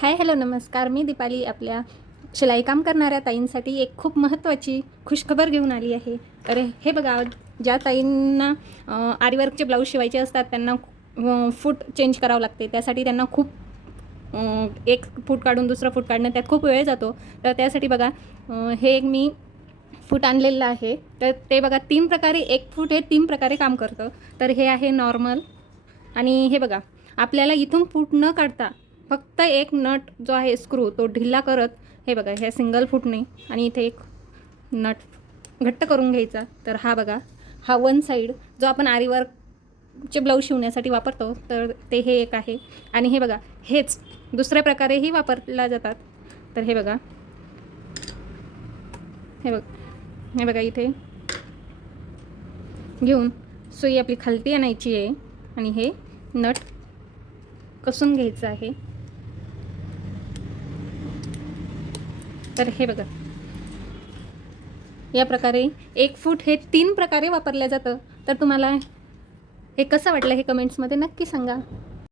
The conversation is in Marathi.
हाय हॅलो नमस्कार. मी दीपाली आपल्या शिलाई काम करणाऱ्या ताईंसाठी एक खूप महत्त्वाची खुशखबर घेऊन आली आहे. तर हे बघा, ज्या ताईंना आरीवर्कचे ब्लाऊज शिवायचे असतात त्यांना फूट चेंज करावं लागते. त्यासाठी त्यांना खूप एक फूट काढून दुसरा फूट काढणं त्यात खूप वेळ जातो. तर त्यासाठी बघा, हे एक मी फूट आणलेलं आहे. तर ते बघा 3 प्रकारे, एक फूट हे 3 प्रकारे काम करतं. तर हे आहे नॉर्मल. आणि हे बघा, आपल्याला इथून फूट न काढता फक्त एक नट जो आहे स्क्रू तो ढिला करत, हे बघा ह्या सिंगल फूटने आणि इथे एक नट घट्ट करून घ्यायचा. तर हा बघा, हा वन साईड जो आपण आरीवर्कचे ब्लाऊज शिवण्यासाठी वापरतो, तर ते हे एक आहे. आणि हे बघा, हेच दुसऱ्या प्रकारेही वापरला जातात. तर हे बघा, हे बघा इथे घेऊन सुई आपली खालती आणायची आहे आणि हे नट कसून घ्यायचं आहे. तर हे बघा, या प्रकारे एक फूट हे 3 प्रकारे वापरलं जातं. तर तुम्हाला हे कसं वाटलं हे कमेंट्समध्ये नक्की सांगा.